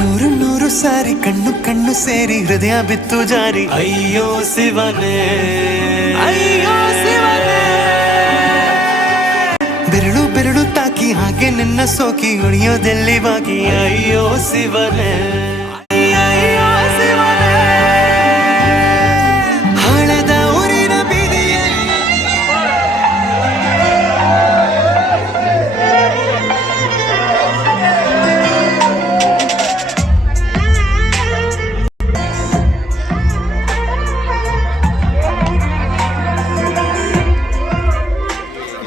ನೂರು ನೂರು ಸಾರಿ ಕಣ್ಣು ಕಣ್ಣು ಸೇರಿ ಹೃದಯ ಬಿತ್ತು ಜಾರಿ ಅಯ್ಯೋ ಶಿವನೇ ಅಯ್ಯೋ ಶಿವನೇ ಬೆರಳು ಬೆರಳು ತಾಕಿ ಹಾಗೆ ನಿನ್ನ ಸೋಕಿ ಉಳಿಯೋದೆಲ್ಲಿ ಬಾಕಿ ಅಯ್ಯೋ ಶಿವನೇ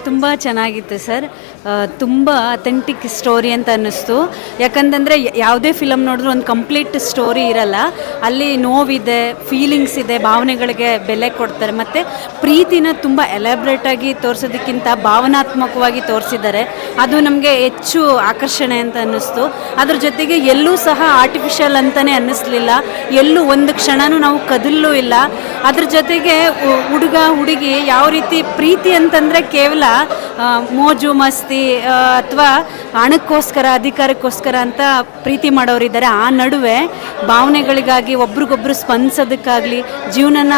ತುಂಬ ಚೆನ್ನಾಗಿತ್ತು ಸರ್. ತುಂಬ ಅಥೆಂಟಿಕ್ ಸ್ಟೋರಿ ಅಂತ ಅನ್ನಿಸ್ತು. ಯಾಕಂತಂದರೆ ಯಾವುದೇ ಫಿಲಮ್ ನೋಡಿದ್ರು ಒಂದು ಕಂಪ್ಲೀಟ್ ಸ್ಟೋರಿ ಇರಲ್ಲ. ಅಲ್ಲಿ ನೋವಿದೆ, ಫೀಲಿಂಗ್ಸ್ ಇದೆ, ಭಾವನೆಗಳಿಗೆ ಬೆಲೆ ಕೊಡ್ತಾರೆ. ಮತ್ತು ಪ್ರೀತಿನ ತುಂಬ ಎಲಾಬ್ರೇಟಾಗಿ ತೋರಿಸೋದಕ್ಕಿಂತ ಭಾವನಾತ್ಮಕವಾಗಿ ತೋರಿಸಿದ್ದಾರೆ. ಅದು ನಮಗೆ ಹೆಚ್ಚು ಆಕರ್ಷಣೆ ಅಂತ ಅನ್ನಿಸ್ತು. ಅದ್ರ ಜೊತೆಗೆ ಎಲ್ಲೂ ಸಹ ಆರ್ಟಿಫಿಷಿಯಲ್ ಅಂತಲೇ ಅನ್ನಿಸ್ಲಿಲ್ಲ. ಎಲ್ಲೂ ಒಂದು ಕ್ಷಣನೂ ನಾವು ಕದಲ್ಲೂ ಇಲ್ಲ. ಅದ್ರ ಜೊತೆಗೆ ಹುಡುಗ ಹುಡುಗಿ ಯಾವ ರೀತಿ ಪ್ರೀತಿ ಅಂತಂದರೆ ಕೇವಲ ಮೋಜು ಮಸ್ತಿ ಅಥವಾ ಹಣಕ್ಕೋಸ್ಕರ ಅಧಿಕಾರಕ್ಕೋಸ್ಕರ ಅಂತ ಪ್ರೀತಿ ಮಾಡೋರಿದ್ದಾರೆ. ಆ ನಡುವೆ ಭಾವನೆಗಳಿಗಾಗಿ ಒಬ್ರಿಗೊಬ್ರು ಸ್ಪಂದಿಸೋದಕ್ಕಾಗಲಿ ಜೀವನನ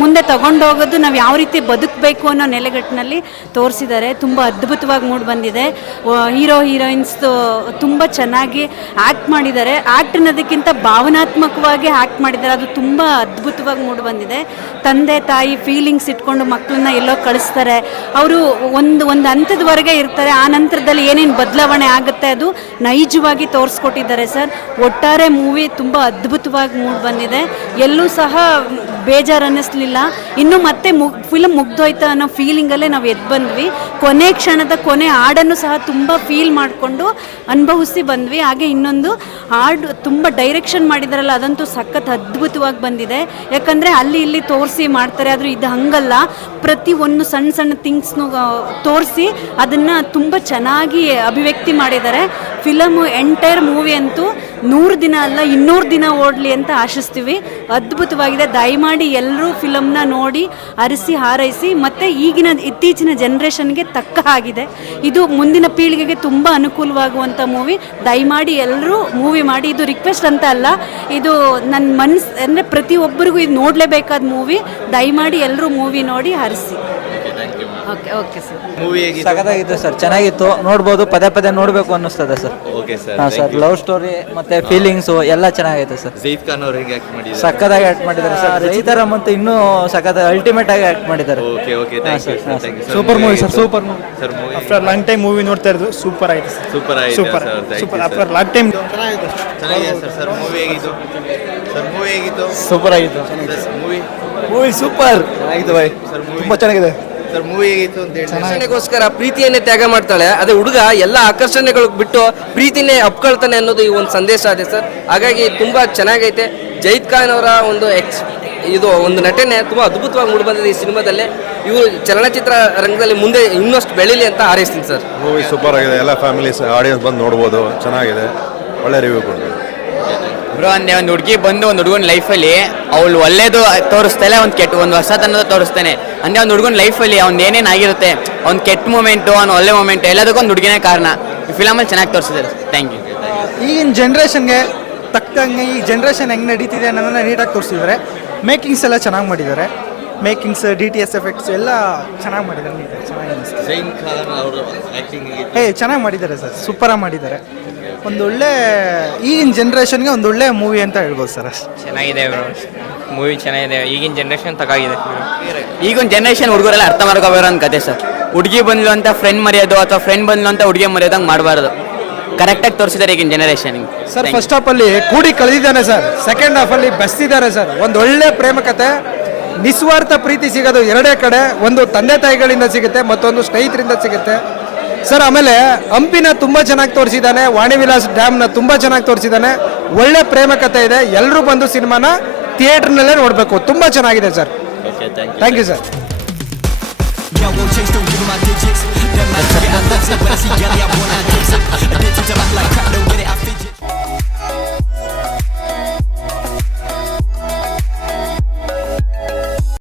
ಮುಂದೆ ತಗೊಂಡೋಗೋದು ನಾವು ಯಾವ ರೀತಿ ಬದುಕಬೇಕು ಅನ್ನೋ ನೆಲೆಗಟ್ಟಿನಲ್ಲಿ ತೋರಿಸಿದ್ದಾರೆ. ತುಂಬ ಅದ್ಭುತವಾಗಿ ಮೂಡಿ ಬಂದಿದೆ. ಹೀರೋ ಹೀರೋಯಿನ್ಸ್ ತುಂಬ ಚೆನ್ನಾಗಿ ಆ್ಯಕ್ಟ್ ಮಾಡಿದ್ದಾರೆ. ಆ್ಯಕ್ಟ್ ಅನ್ನೋದಕ್ಕಿಂತ ಭಾವನಾತ್ಮಕವಾಗಿ ಆ್ಯಕ್ಟ್ ಮಾಡಿದ್ದಾರೆ. ಅದು ತುಂಬ ಅದ್ಭುತವಾಗಿ ಮೂಡಿ ಬಂದಿದೆ. ತಂದೆ ತಾಯಿ ಫೀಲಿಂಗ್ಸ್ ಇಟ್ಕೊಂಡು ಮಕ್ಕಳನ್ನ ಎಲ್ಲೋ ಕಳಿಸ್ತಾರೆ. ಅವರು ಒಂದು ಹಂತದವರೆಗೆ ಇರ್ತಾರೆ. ಆ ನಂತರದಲ್ಲಿ ಏನೇನು ಬದಲಾವಣೆ ಆಗುತ್ತೆ ಅದು ನೈಜವಾಗಿ ತೋರಿಸ್ಕೊಟ್ಟಿದ್ದಾರೆ ಸರ್. ಒಟ್ಟಾರೆ ಮೂವಿ ತುಂಬ ಅದ್ಭುತವಾಗಿ ಮೂಡಿ ಬಂದಿದೆ. ಎಲ್ಲೂ ಸಹ ಬೇಜಾರು ಅನ್ನಿಸ್ಲಿಲ್ಲ. ಇನ್ನು ಮತ್ತೆ ಫಿಲಮ್ ಮುಗ್ದೋಯ್ತಾ ಅನ್ನೋ ಫೀಲಿಂಗಲ್ಲೇ ನಾವು ಎದ್ದು ಬಂದ್ವಿ. ಕೊನೆ ಕ್ಷಣದ ಕೊನೆ ಹಾಡನ್ನು ಸಹ ತುಂಬ ಫೀಲ್ ಮಾಡಿಕೊಂಡು ಅನುಭವಿಸಿ ಬಂದ್ವಿ. ಹಾಗೆ ಇನ್ನೊಂದು ಹಾಡು ತುಂಬ ಡೈರೆಕ್ಷನ್ ಮಾಡಿದಾರಲ್ಲ, ಅದಂತೂ ಸಖತ್ ಅದ್ಭುತವಾಗಿ ಬಂದಿದೆ. ಯಾಕಂದರೆ ಅಲ್ಲಿ ಇಲ್ಲಿ ತೋರಿಸಿ ಮಾಡ್ತಾರೆ, ಆದರೂ ಇದು ಹಂಗಲ್ಲ. ಪ್ರತಿ ಒಂದು ಸಣ್ಣ ಸಣ್ಣ ಥಿಂಗ್ಸ್ನು ತೋರಿಸಿ ಅದನ್ನು ತುಂಬ ಚೆನ್ನಾಗಿ ಅಭಿವ್ಯಕ್ತಿ ಮಾಡಿದ್ದಾರೆ. ಫಿಲಮು ಎಂಟೈರ್ ಮೂವಿ ಅಂತೂ 100 ದಿನ ಅಲ್ಲ 200 ದಿನ ಓಡಲಿ ಅಂತ ಆಶಿಸ್ತೀವಿ. ಅದ್ಭುತವಾಗಿದೆ. ದಯಮಾಡಿ ಎಲ್ಲರೂ ಫಿಲಮ್ನ ನೋಡಿ ಅರಸಿ ಹಾರೈಸಿ. ಮತ್ತು ಇತ್ತೀಚಿನ ಜನ್ರೇಷನ್ಗೆ ತಕ್ಕ ಹಾಗಿದೆ. ಇದು ಮುಂದಿನ ಪೀಳಿಗೆಗೆ ತುಂಬ ಅನುಕೂಲವಾಗುವಂಥ ಮೂವಿ. ದಯಮಾಡಿ ಎಲ್ಲರೂ ಮೂವಿ ಮಾಡಿ. ಇದು ರಿಕ್ವೆಸ್ಟ್ ಅಂತ ಅಲ್ಲ, ಇದು ನನ್ನ ಮನಸ್ಸು ಅಂದರೆ ಪ್ರತಿಯೊಬ್ಬರಿಗೂ ಇದು ನೋಡಲೇಬೇಕಾದ ಮೂವಿ. ದಯಮಾಡಿ ಎಲ್ಲರೂ ಮೂವಿ ನೋಡಿ ಹರಿಸಿ. Okay sir. ಮೂವಿ ಸಖತ್ತಾಗಿತ್ತು ಸರ್, ಚೆನ್ನಾಗಿತ್ತು. ನೋಡ್ಬೋದು, ಪದೇ ಪದೇ ನೋಡಬೇಕು ಅನ್ನಿಸ್ತದೆ ಸರ್. Okay sir. ಹಾಂ ಸರ್, ಲವ್ ಸ್ಟೋರಿ ಮತ್ತೆ ಫೀಲಿಂಗ್ಸು ಎಲ್ಲ ಚೆನ್ನಾಗೈತೆ ಸರ್. ಜೈದ್ ಖಾನ್ ಅವರು ಹೇಗೆ ಆಕ್ಟ್ ಮಾಡಿದ್ದಾರೆ? ಸಖತ್ತಾಗಿ ಆಕ್ಟ್ ಮಾಡಿದ್ದಾರೆ ಸರ್. ರಚಿತಾರಾಮ್ ಮತ್ತು ಇನ್ನೂ ಸಖತ್ ಅಲ್ಟಿಮೇಟ್ ಆಗಿ ಆಕ್ಟ್ ಮಾಡಿದ್ದಾರೆ. Okay okay, thank you sir. Thank you sir. Super movie sir, super movie sir. Movie after long time movie ನೋಡ್ತಾ ಇರೋದು ಸೂಪರ್ ಆಗಿದೆ ಸರ್. ಸೂಪರ್ ಆಗಿದೆ super sir. Super after long time ಚೆನ್ನಾಗಿದೆ ಸರ್. ಸರ್ ಮೂವಿ ಹೇಗಿತ್ತು? Sir movie ಹೇಗಿತ್ತು? Super ಆಗಿತ್ತು. Movie super ಚೆನ್ನಾಗಿತ್ತು ಬಾಯ್, ಸರ್. ಮೂವಿ ತುಂಬಾ ಚೆನ್ನಾಗಿದೆ ಸರ್. ಮೂವಿ ಹೇಗಿತ್ತು ಅಂತ ಹೇಳಿ? ಆಕರ್ಷಣೆಗೋಸ್ಕರ ಪ್ರೀತಿಯನ್ನೇ ತ್ಯಾಗ ಮಾಡ್ತಾಳೆ. ಅದೇ ಹುಡುಗ ಎಲ್ಲ ಆಕರ್ಷಣೆಗಳು ಬಿಟ್ಟು ಪ್ರೀತಿನೇ ಅಪ್ಕೊಳ್ತಾನೆ ಅನ್ನೋದು ಈ ಒಂದು ಸಂದೇಶ ಇದೆ ಸರ್. ಹಾಗಾಗಿ ತುಂಬಾ ಚೆನ್ನಾಗೈತೆ. ಜೈದ್ ಖಾನ್ ಅವರ ಇದು ಒಂದು ನಟನೆ ತುಂಬಾ ಅದ್ಭುತವಾಗಿ ಮೂಡಿ ಬಂದಿದೆ ಈ ಸಿನಿಮಾದಲ್ಲಿ. ಇವರು ಚಲನಚಿತ್ರ ರಂಗದಲ್ಲಿ ಮುಂದೆ ಇನ್ನಷ್ಟು ಬೆಳೀಲಿ ಅಂತ ಹಾರೈಸ್ತೀನಿ ಸರ್. ಮೂವಿ ಸೂಪರ್ ಆಗಿದೆ. ಎಲ್ಲ ಫ್ಯಾಮಿಲೀಸ್ ಆಡಿಯನ್ಸ್ ಬಂದು ನೋಡ್ಬೋದು. ಚೆನ್ನಾಗಿದೆ, ಒಳ್ಳೆ ರಿವ್ಯೂ ಕೊಡಿ ಬ್ರೋ. ಅಂದೆ ಒಂದು ಹುಡುಗಿ ಬಂದು ಒಂದು ಹುಡುಗನ ಲೈಫಲ್ಲಿ ಅವಳು ಒಳ್ಳೇದು ತೋರಿಸ್ತಾಳೆ, ಒಂದು ಹೊಸತನದ ತೋರಿಸ್ತಾನೆ. ಅಂದರೆ ಒಂದು ಹುಡುಗನ ಲೈಫಲ್ಲಿ ಅವ್ನು ಏನೇನು ಆಗಿರುತ್ತೆ, ಅವ್ನು ಕೆಟ್ಟ ಮೂಮೆಂಟು, ಅವ್ನು ಒಳ್ಳೆ ಮೂಮೆಂಟು, ಎಲ್ಲದಕ್ಕೂ ಒಂದು ಹುಡುಗಿನೇ ಕಾರಣ. ಈ ಫಿಲಮಲ್ಲಿ ಚೆನ್ನಾಗಿ ತೋರಿಸಿದ್ದಾರೆ. Thank you. ಈಗಿನ ಜನ್ರೇಷನ್ಗೆ ತಕ್ಕಂಗೆ ಈ ಜನ್ರೇಷನ್ ಹೆಂಗೆ ನಡೀತಿದೆ ಅನ್ನೋದನ್ನ ನೀಟಾಗಿ ತೋರಿಸಿದ್ದಾರೆ. ಮೇಕಿಂಗ್ಸ್ ಎಲ್ಲ ಚೆನ್ನಾಗಿ ಮಾಡಿದ್ದಾರೆ. ಮೇಕಿಂಗ್ಸ್, DTS ಎಫೆಕ್ಟ್ಸ್ ಎಲ್ಲ ಚೆನ್ನಾಗಿ ಮಾಡಿದ್ದಾರೆ. ನೀಟಾಗಿ ಚೆನ್ನಾಗಿ ಜೈದ್ ಖಾನ್ ಅವರು ಆಕ್ಟಿಂಗ್ ಚೆನ್ನಾಗಿ ಮಾಡಿದ್ದಾರೆ ಸರ್. ಸೂಪರಾಗಿ ಮಾಡಿದ್ದಾರೆ. ಒಂದೊಳ್ಳೆ ಈಗಿನ ಜನ್ರೇಷನ್ಗೆ ಒಂದೊಳ್ಳೆ ಮೂವಿ ಅಂತ ಹೇಳ್ಬೋದು ಸರ್. ಚೆನ್ನಾಗಿದೆ ಬ್ರೋ, ಮೂವಿ ಚೆನ್ನಾಗಿದೆ. ಈಗಿನ ಜನ್ರೇಷನ್ ತಗಾಗಿದೆ. ಈಗಿನ ಜನ್ರೇಷನ್ ಹುಡುಗರೆಲ್ಲ ಅರ್ಥ ಮಾಡ್ಕೋಬೇರೋ ಅಂತ ಕತೆ ಸರ್. ಹುಡುಗಿ ಬಂದ್ಲು ಅಂತ ಫ್ರೆಂಡ್ ಮರೆಯೋದು ಅಥವಾ ಫ್ರೆಂಡ್ ಬಂದ್ಲು ಅಂತ ಹುಡುಗಿ ಮರೆಯೋದಂಗೆ ಮಾಡಬಾರ್ದು. ಕರೆಕ್ಟಾಗಿ ತೋರಿಸಿದ್ದಾರೆ ಈಗಿನ ಜನ್ರೇಷನ್ ಸರ್. ಫಸ್ಟ್ ಹಾಫಲ್ಲಿ ಕೂಡಿ ಕಳೆದಿದ್ದಾನೆ ಸರ್. ಸೆಕೆಂಡ್ ಹಾಫಲ್ಲಿ ಬೆಸ್ತಿದ್ದಾರೆ ಸರ್. ಒಂದು ಒಳ್ಳೆ ಪ್ರೇಮ ಕತೆ, ನಿಸ್ವಾರ್ಥ ಪ್ರೀತಿ ಸಿಗೋದು ಎರಡೇ ಕಡೆ. ಒಂದು ತಂದೆ ತಾಯಿಗಳಿಂದ ಸಿಗುತ್ತೆ, ಮತ್ತೊಂದು ಸ್ನೇಹಿತರಿಂದ ಸಿಗುತ್ತೆ ಸರ್. ಆಮೇಲೆ ಹಂಪಿನ ತುಂಬ ಚೆನ್ನಾಗಿ ತೋರಿಸಿದ್ದಾನೆ. ವಾಣಿ ವಿಲಾಸ್ ಡ್ಯಾಮ್ನ ತುಂಬ ಚೆನ್ನಾಗಿ ತೋರಿಸಿದ್ದಾನೆ. ಒಳ್ಳೆ ಪ್ರೇಮ ಕಥೆ ಇದೆ. ಎಲ್ಲರೂ ಬಂದು ಸಿನಿಮಾನ ಥಿಯೇಟರ್ನಲ್ಲೇ ನೋಡಬೇಕು. ತುಂಬ ಚೆನ್ನಾಗಿದೆ ಸರ್. Thank you sir.